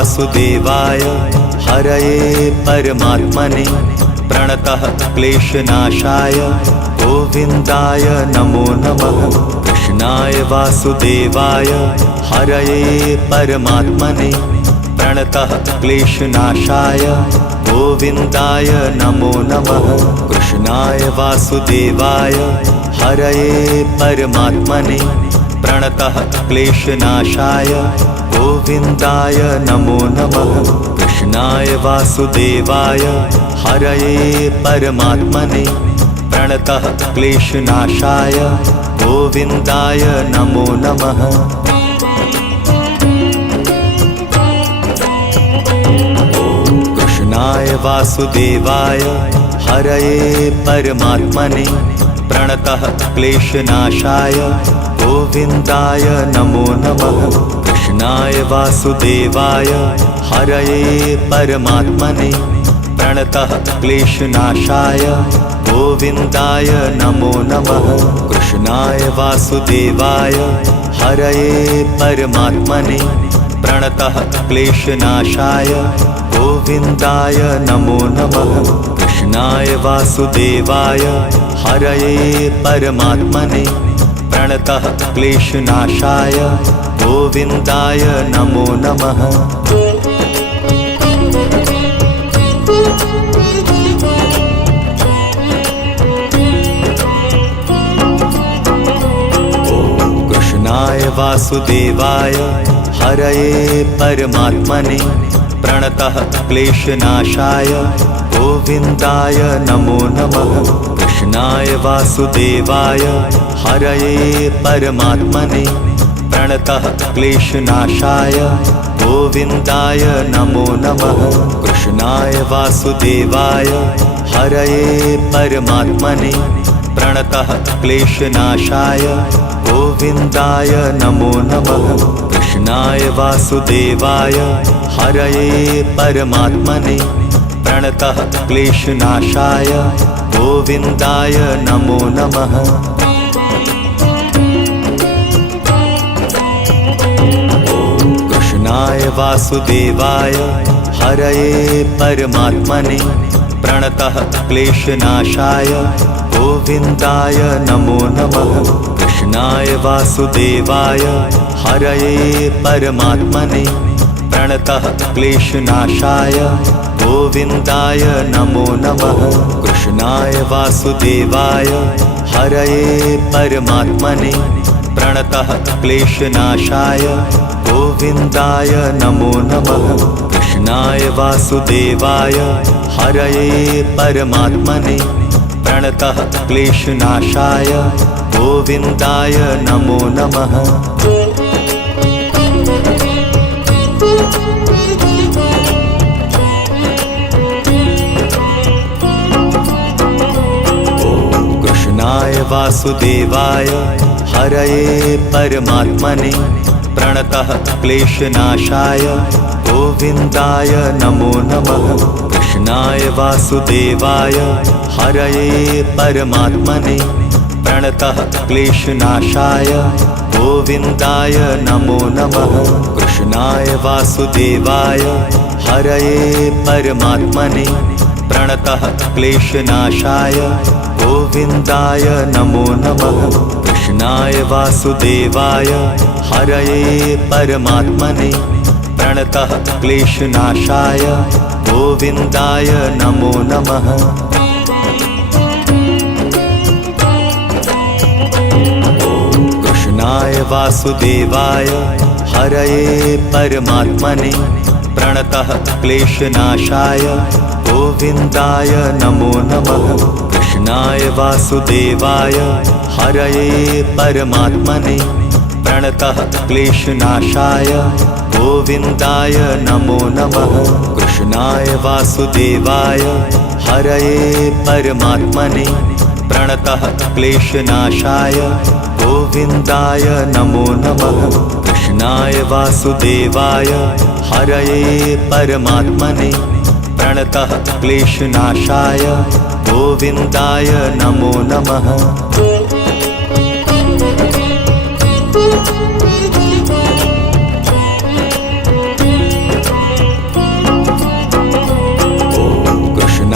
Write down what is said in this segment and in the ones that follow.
वासुदेवाय हरये परमात्मने प्रणतः क्लेशनाशाय गोविन्दाय नमो नमः। कृष्णाय वासुदेवाय हरये परमात्मने प्रणतः क्लेशनाशाय गोविन्दाय नमो नमः। कृष्णाय वासुदेवाय हरये परमात्मने प्रणतः क्लेशनाशाय गोविन्दाय नमो नमः। कृष्णाय वासुदेवाय हरये परमात्मने प्रणतः क्लेशनाशाय गोविन्दाय नमो नमः। कृष्णाय वासुदेवाय हरये परमात्मने प्रणतः क्लेशनाशाय गोविन्दाय नमो नमः। कृष्णाय वासुदेवाय हरये परमात्मने प्रणतः क्लेशनाशाय गोविन्दाय नमो नमः। कृष्णाय वासुदेवाय हरये परमात्मने प्रणतः क्लेशनाशाय गोविन्दाय नमो नमः। कृष्णाय वासुदेवाय हरये परमात्मने प्रणतः क्लेशनाशाय गोविन्दाय नमो नमः। कृष्णाय वासुदेवाय हरये परमात्मने प्रणतः क्लेशनाशाय गोविन्दाय नमो नमः। कृष्णाय वासुदेवाय हरये परमात्मने प्रणतः क्लेशनाशाय गोविन्दाय नमो नमः। कृष्णाय वासुदेवाय हरये परमात्मने प्रणतः क्लेशनाशाय गोविन्दाय नमो नमः। कृष्णाय वासुदेवाय हरये परमात्मने प्रणतः क्लेशनाशाय गोविन्दाय नमो नमः। कृष्णाय वासुदेवाय हरये परमात्मने प्रणतः क्लेशनाशाय गोविन्दाय नमो नमः। कृष्णाय वासुदेवाय हरये परमात्मने प्रणतः क्लेशनाशाय गोविन्दाय नमो नमः। कृष्णाय वासुदेवाय हरये परमात्मने प्रणतः क्लेशनाशाय गोविन्दाय नमो नमः। कृष्णाय वासुदेवाय हरये परमात्मने प्रणतः क्लेशनाशाय गोविन्दाय नमो नमः। कृष्णाय वासुदेवाय हरये परमात्मने प्रणतः क्लेशनाशाय गोविन्दाय नमो नमः। कृष्णाय वासुदेवाय हरये परमात्मने प्रणतः क्लेशनाशाय गोविन्दाय नमो नमः। कृष्णाय वासुदेवाय हरये परमात्मने प्रणतः क्लेशनाशाय गोविन्दाय नमो नमः। कृष्णाय वासुदेवाय हरये परमात्मने प्रणतः क्लेशनाशाय गोविन्दाय नमो नमः। कृष्णाय वासुदेवाय हरये परमात्मने प्रणतः क्लेशनाशाय गोविन्दाय नमो नमः। कृष्णाय वासुदेवाय हरये परमात्मने प्रणतः क्लेशनाशाय गोविन्दाय नमो नमः। कृष्णाय वासुदेवाय हरये परमात्मने प्रणतः क्लेशनाशाय गोविन्दाय नमो नमः। कृष्णाय वासुदेवाय हरये परमात्मने प्रणतः क्लेशनाशाय गोविन्दाय नमो नमः।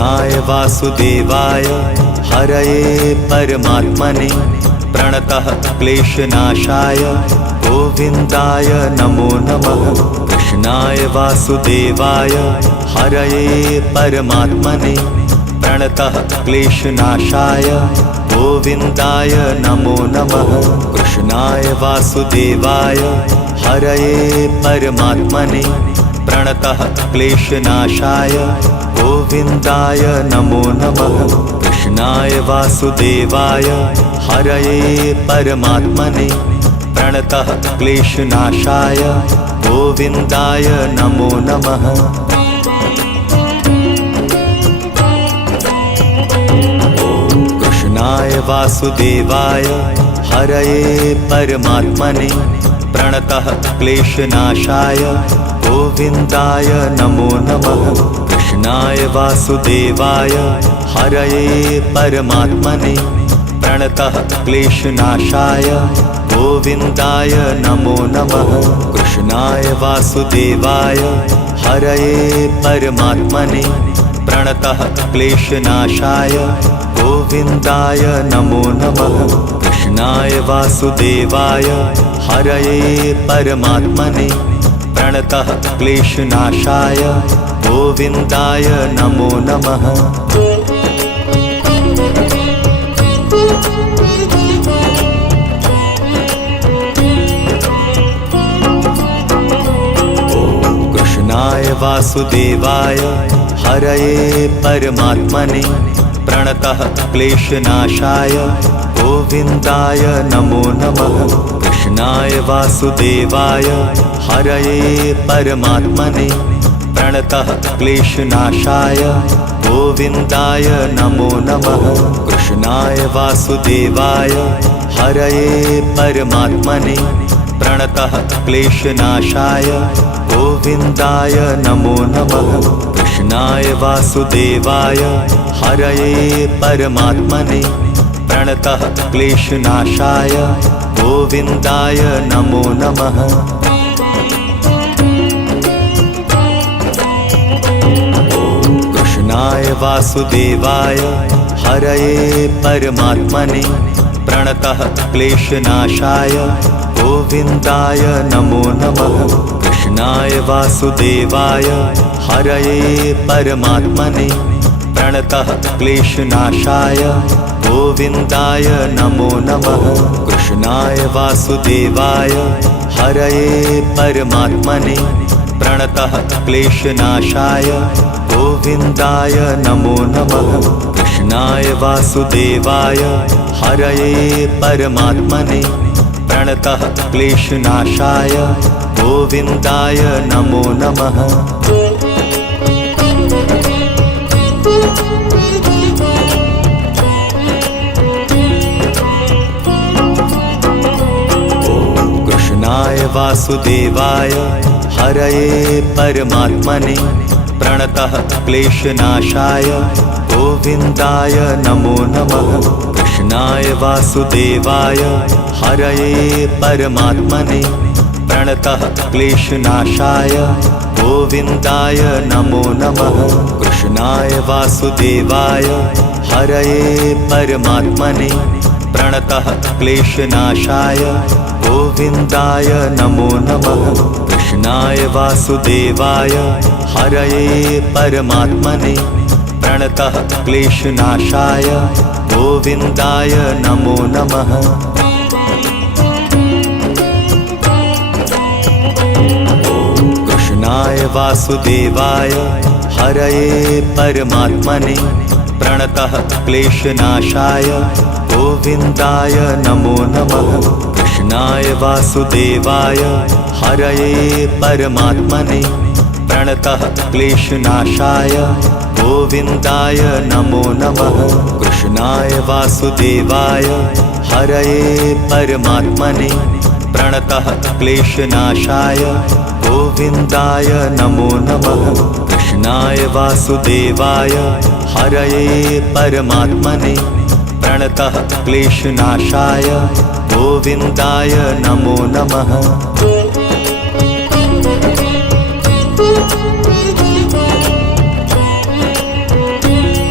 कृष्णाय वासुदेवाय हरये परमात्मने प्रणतः क्लेशनाशाय गोविन्दाय नमो नमः। कृष्णाय वासुदेवाय हरये परमात्मने प्रणतः क्लेशनाशाय गोविन्दाय नमो नमः। कृष्णाय वासुदेवाय हरये परमात्मने प्रणतः क्लेशनाशाय गोविन्दाय नमो नमः। कृष्णाय वासुदेवाय हरये परमात्मने प्रणतः क्लेशनाशाय गोविन्दाय नमो नमः। कृष्णाय वासुदेवाय हरये परमात्मने प्रणतः क्लेशनाशाय गोविन्दाय नमो नमः। कृष्णाय वासुदेवाय हरये परमात्मने प्रणतः क्लेशनाशाय गोविन्दाय नमो नमः। कृष्णाय वासुदेवाय हरये परमात्मने प्रणतः क्लेशनाशाय गोविन्दाय नमो नमः। कृष्णाय वासुदेवाय हरये परमात्मने प्रणतः क्लेशनाशाय गोविन्दाय नमो नमः। कृष्णाय वासुदेवाय हरये परमात्मने प्रणतः क्लेशनाशाय गोविन्दाय नमो नमः। कृष्णाय वासुदेवाय हरये परमात्मने प्रणतः क्लेशनाशाय गोविन्दाय नमो नमः। कृष्णाय वासुदेवाय हरये परमात्मने प्रणतः क्लेशनाशाय गोविन्दाय नमो नमः। कृष्णाय वासुदेवाय हरये परमात्मने प्रणतः क्लेशनाशाय गोविन्दाय नमो नमः। कृष्णाय वासुदेवाय हरये परमात्मने प्रणतः क्लेशनाशाय गोविन्दाय नमो नमः। कृष्णाय वासुदेवाय हरये परमात्मने प्रणतः क्लेशनाशाय गोविन्दाय नमो नमः। कृष्णाय वासुदेवाय हरये परमात्मने प्रणतः क्लेशनाशाय गोविन्दाय नमो नमः। कृष्णाय वासुदेवाय हरये परमात्मने प्रणतः क्लेशनाशाय गोविन्दाय नमो नमः। कृष्णाय वासुदेवाय हरये परमात्मने प्रणतः क्लेशनाशाय गोविन्दाय नमो नमः। कृष्णाय वासुदेवाय हरये परमात्मने प्रणतः क्लेशनाशाय गोविन्दाय नमो नमः। कृष्णाय वासुदेवाय हरये परमात्मने प्रणतः क्लेशनाशाय गोविन्दाय नमो नमः। कृष्णाय वासुदेवाय हरये परमात्मने प्रणतः क्लेशनाशाय गोविन्दाय नमो नमः। कृष्णाय वासुदेवाय हरये परमात्मने प्रणतः क्लेशनाशाय गोविन्दाय नमो नमः। कृष्णाय वासुदेवाय हरये परमात्मने प्रणतः क्लेशनाशाय गोविन्दाय नमो नमः। कृष्णाय वासुदेवाय हरये परमात्मने प्रणतः क्लेशनाशाय गोविन्दाय नमो नमः। कृष्णाय वासुदेवाय हरये परमात्मने प्रणतः क्लेशनाशाय गोविन्दाय नमो नमः।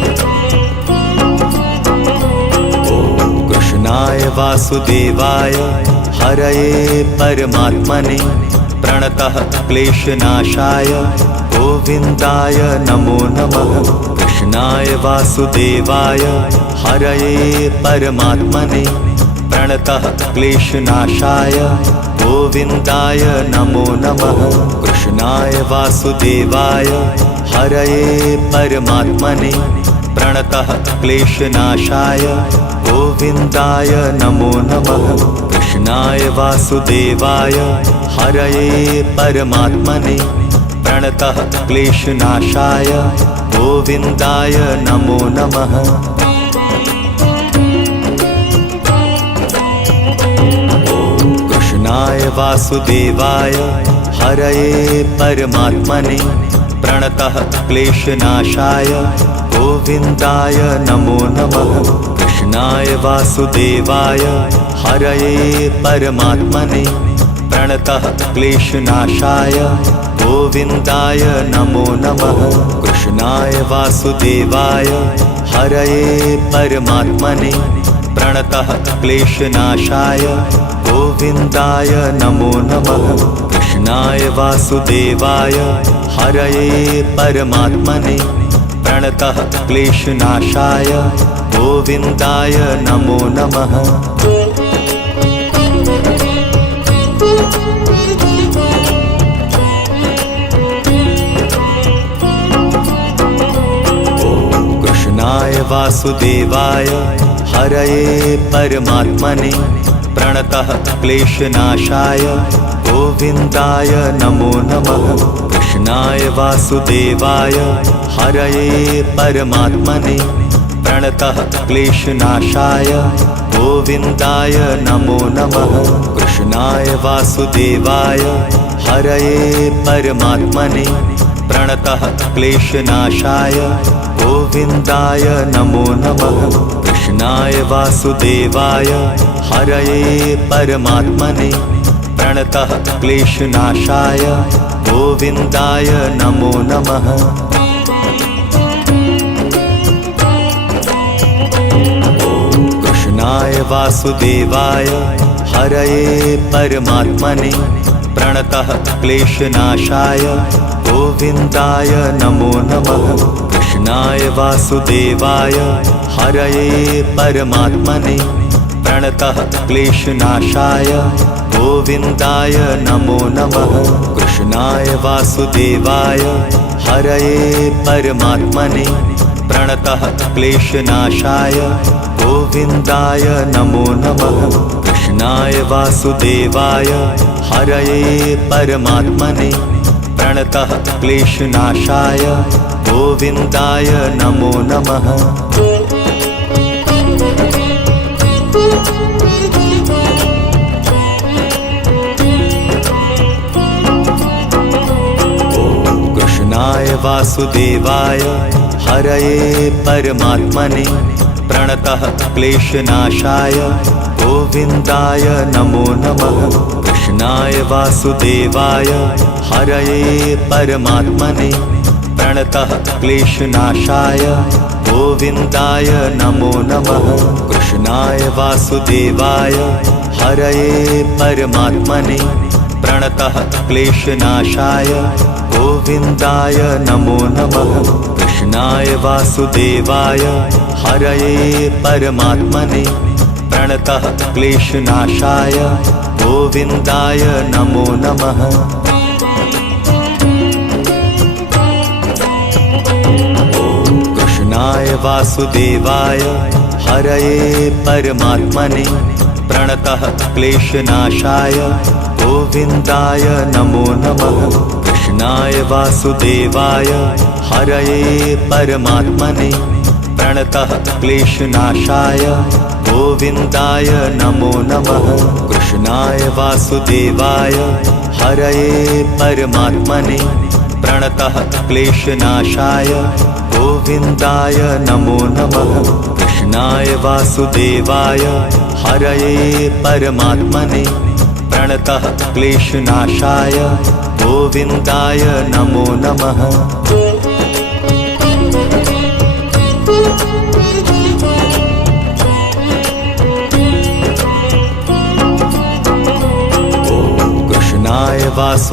वासुदेवाय हरये परमात्मने प्रणतः क्लेशनाशाय गोविन्दाय नमो नमः। कृष्णाय वासुदेवाय हरये परमात्मने प्रणतः क्लेशनाशाय गोविन्दाय नमो नमः। कृष्णाय वासुदेवाय हरये परमात्मने प्रणतः क्लेशनाशाय गोविन्दाय नमो नमः। कृष्णाय वासुदेवाय हरये परमात्मने प्रणतः क्लेशनाशाय गोविन्दाय नमो नमः। कृष्णाय वासुदेवाय हरये परमात्मने प्रणतः क्लेशनाशाय गोविन्दाय नमो नमः। कृष्णाय वासुदेवाय हरये परमात्मने प्रणतः क्लेशनाशाय गोविन्दाय नमो नमः। कृष्णाय वासुदेवाय हरये परमात्मने प्रणतः क्लेशनाशाय गोविन्दाय नमो नमः। कृष्णाय वासुदेवाय हरये परमात्मने प्रणतः क्लेशनाशाय गोविन्दाय नमो नमः। कृष्णाय वासुदेवाय हरये परमात्मने प्रणतः क्लेशनाशाय गोविन्दाय नमो नमः। कृष्णाय वासुदेवाय हरये परमात्मने प्रणतः क्लेशनाशाय गोविन्दाय नमो नमः। कृष्णाय वासुदेवाय हरये परमात्मने प्रणतः क्लेशनाशाय गोविन्दाय नमो नमः। कृष्णाय वासुदेवाय हरये परमात्मने प्रणतः क्लेशनाशाय गोविन्दाय नमो नमः। कृष्णाय वासुदेवाय हरये परमात्मने प्रणतः क्लेशनाशाय गोविन्दाय नमो नमः। कृष्णाय वासुदेवाय हरये परमात्मने प्रणतः क्लेशनाशाय गोविन्दाय नमो नमः। कृष्णाय वासुदेवाय हरये परमात्मने प्रणतः क्लेशनाशाय गोविन्दाय नमो नमः। कृष्णाय वासुदेवाय हरये परमात्मने प्रणतः क्लेशनाशाय गोविन्दाय नमो नमः। कृष्णाय वासुदेवाय हरये परमात्मने प्रणतः क्लेशनाशाय गोविन्दाय नमो नमः। कृष्णाय वासुदेवाय हरये परमात्मने प्रणतः क्लेशनाशाय गोविन्दाय नमो नमः। कृष्णाय वासुदेवाय हरये परमात्मने प्रणतः क्लेशनाशाय गोविन्दाय नमो नमः। कृष्णाय वासुदेवाय हरये परमात्मने प्रणतः क्लेशनाशाय गोविन्दाय नमो नमः। कृष्णाय वासुदेवाय हरये परमात्मने प्रणतः क्लेशनाशाय गोविन्दाय नमो नमः। कृष्णाय वासुदेवाय हरये परमात्मने प्रणतः क्लेशनाशाय गोविन्दाय नमो नमः। कृष्णाय वासुदेवाय हरये परमात्मने प्रणतः क्लेशनाशाय गोविन्दाय नमो नमः। कृष्णाय वासुदेवाय हरये परमात्मने प्रणतः क्लेशनाशाय गोविन्दाय नमो नमः।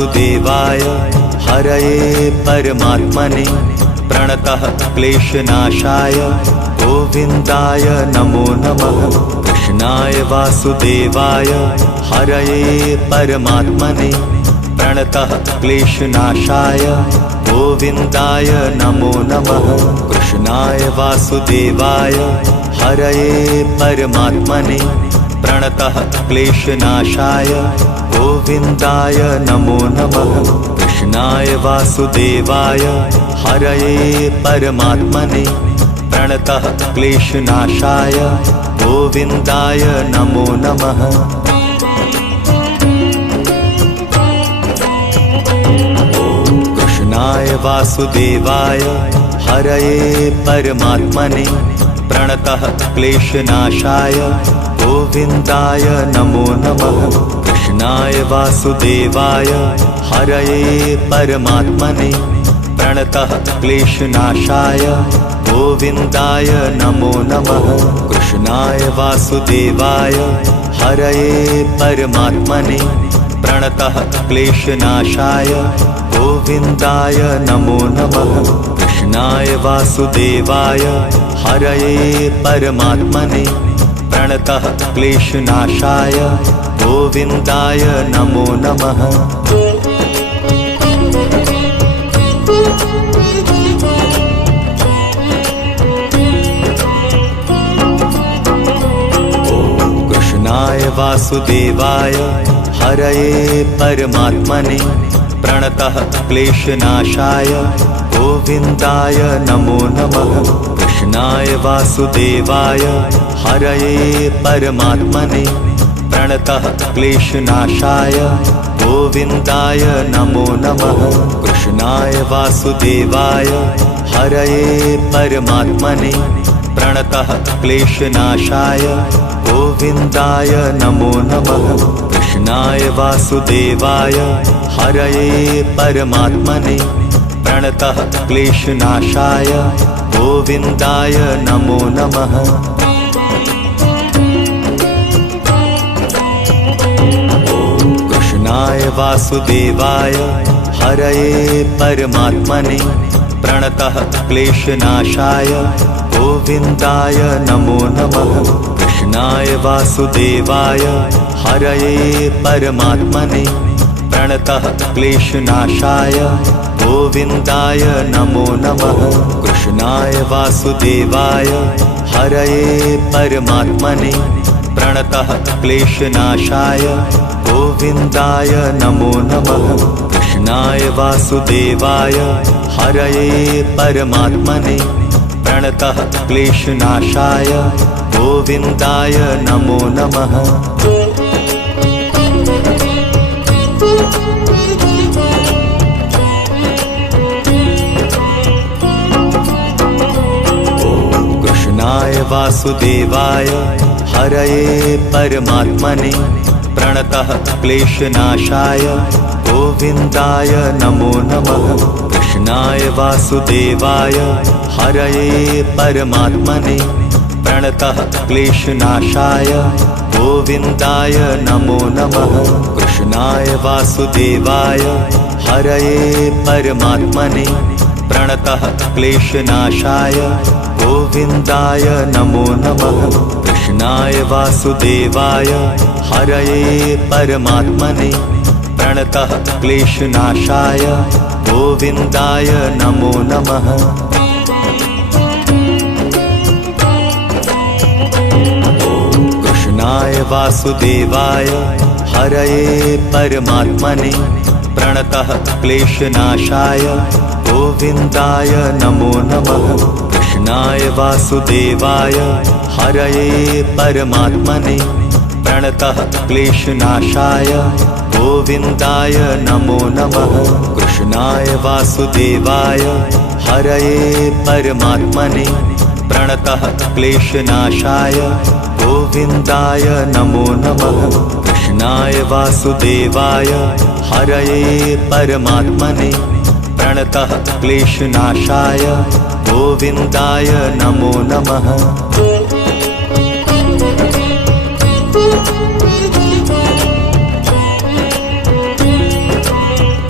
वासुदेवाय हरये परमात्मने प्रणतः क्लेशनाशाय गोविन्दाय नमो नमः। कृष्णाय वासुदेवाय हरये परमात्मने प्रणतः क्लेशनाशाय गोविन्दाय नमो नमः। कृष्णाय वासुदेवाय हरये परमात्मने प्रणतः क्लेशनाशाय गोविन्दाय नमो नमः। कृष्णाय वासुदेवाय हरये परमात्मने प्रणतः क्लेशनाशाय गोविन्दाय नमो नमः। कृष्णाय वासुदेवाय हरये परमात्मने प्रणतः क्लेशनाशाय गोविन्दाय नमो नमः। कृष्णाय वासुदेवाय हरये परमात्मने प्रणतः क्लेशनाशाय गोविन्दाय नमो नमः। कृष्णाय वासुदेवाय हरये परमात्मने प्रणतः क्लेशनाशाय गोविन्दाय नमो नमः। कृष्णाय वासुदेवाय हरये परमात्मने प्रणतः क्लेशनाशाय गोविन्दाय नमो नमः। कृष्णाय वासुदेवाय हरये परमात्मने प्रणतः क्लेशनाशाय गोविन्दाय नमो नमः। कृष्णाय वासुदेवाय हरये परमात्मने प्रणतः क्लेशनाशाय गोविन्दाय नमो नमः। कृष्णाय वासुदेवाय हरये परमात्मने प्रणतः क्लेशनाशाय गोविन्दाय नमो नमः। कृष्णाय वासुदेवाय हरये परमात्मने प्रणतः क्लेशनाशाय गोविन्दाय नमो नमः। कृष्णाय वासुदेवाय हरये परमात्मने प्रणतः क्लेशनाशाय गोविन्दाय नमो नमः। कृष्णाय वासुदेवाय हरये परमात्मने प्रणतः क्लेशनाशाय गोविन्दाय नमो नमः। कृष्णाय वासुदेवाय हरये परमात्मने प्रणतः क्लेशनाशाय गोविन्दाय नमो नमः। कृष्णाय वासुदेवाय हरये परमात्मने प्रणतः क्लेशनाशाय गोविन्दाय नमो नमः। कृष्णाय वासुदेवाय हरये परमात्मने प्रणतः क्लेशनाशाय गोविन्दाय नमो नमः। कृष्णाय वासुदेवाय हरये परमात्मने प्रणतः क्लेशनाशाय गोविन्दाय नमो नमः। कृष्णाय वासुदेवाय हरये परमात्मने प्रणतः क्लेशनाशाय गोविन्दाय नमो नमः। कृष्णाय वासुदेवाय हरये परमात्मने प्रणतः क्लेशनाशाय गोविन्दाय नमो नमः। कृष्णाय वासुदेवाय हरये परमात्मने प्रणतः क्लेशनाशाय गोविन्दाय नमो नमः। कृष्णाय वासुदेवाय हरये परमात्मने प्रणतः क्लेशनाशाय गोविन्दाय नमो नमः। कृष्णाय वासुदेवाय हरये परमात्मने प्रणतः क्लेशनाशाय गोविन्दाय नमो नमः। कृष्णाय वासुदेवाय हरये परमात्मने प्रणतः क्लेशनाशाय गोविन्दाय नमो नमः।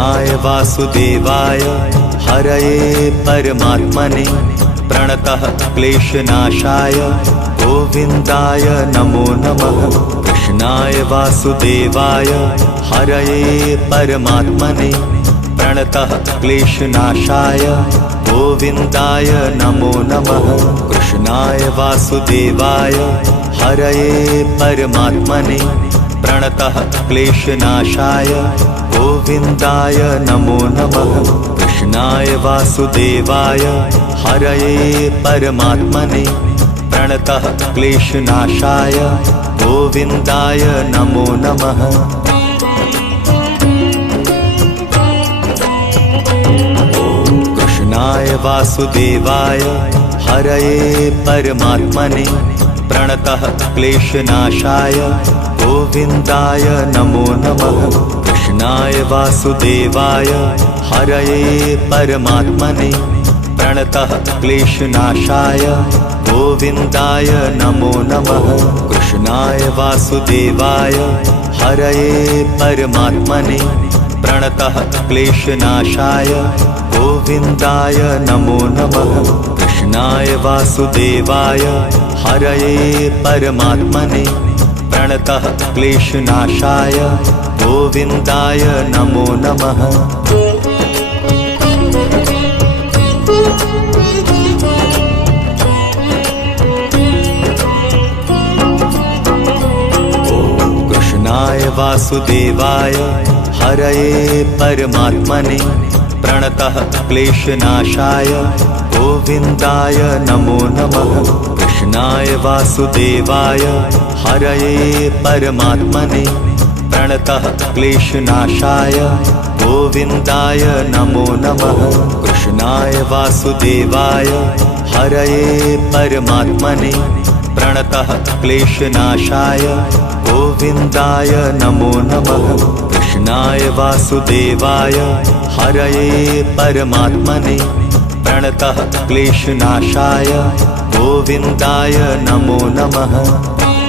कृष्णाय वासुदेवाय हरये परमात्मने प्रणतः क्लेशनाशाय गोविन्दाय नमो नमः। कृष्णाय वासुदेवाय हरये परमात्मने प्रणतः क्लेशनाशाय गोविन्दाय नमो नमः। कृष्णाय वासुदेवाय हरये परमात्मने प्रणतः क्लेशनाशाय गोविन्दाय नमो नमः। कृष्णाय वासुदेवाय हरये परमात्मने प्रणतः क्लेशनाशाय गोविन्दाय नमो नमः। कृष्णाय वासुदेवाय हरये परमात्मने प्रणतः क्लेशनाशाय गोविन्दाय नमो नमः। कृष्णाय वासुदेवाय हरये परमात्मने प्रणतः क्लेशनाशाय गोविन्दाय नमो नमः। कृष्णाय वासुदेवाय हरये परमात्मने प्रणतः क्लेशनाशाय गोविन्दाय नमो नमः। कृष्णाय वासुदेवाय हरये परमात्मने प्रणतः क्लेशनाशाय गोविन्दाय नमो नमः। कृष्णाय वासुदेवाय हरये परमात्मने प्रणतः क्लेशनाशाय गोविन्दाय नमो नमः। कृष्णाय वासुदेवाय हरये परमात्मने प्रणतः क्लेशनाशाय गोविन्दाय नमो नमः। कृष्णाय वासुदेवाय हरये परमात्मने प्रणतः क्लेशनाशाय गोविन्दाय नमो नमः। कृष्णाय वासुदेवाय हरये परमात्मने प्रणतः क्लेशनाशाय गोविन्दाय नमो नमः।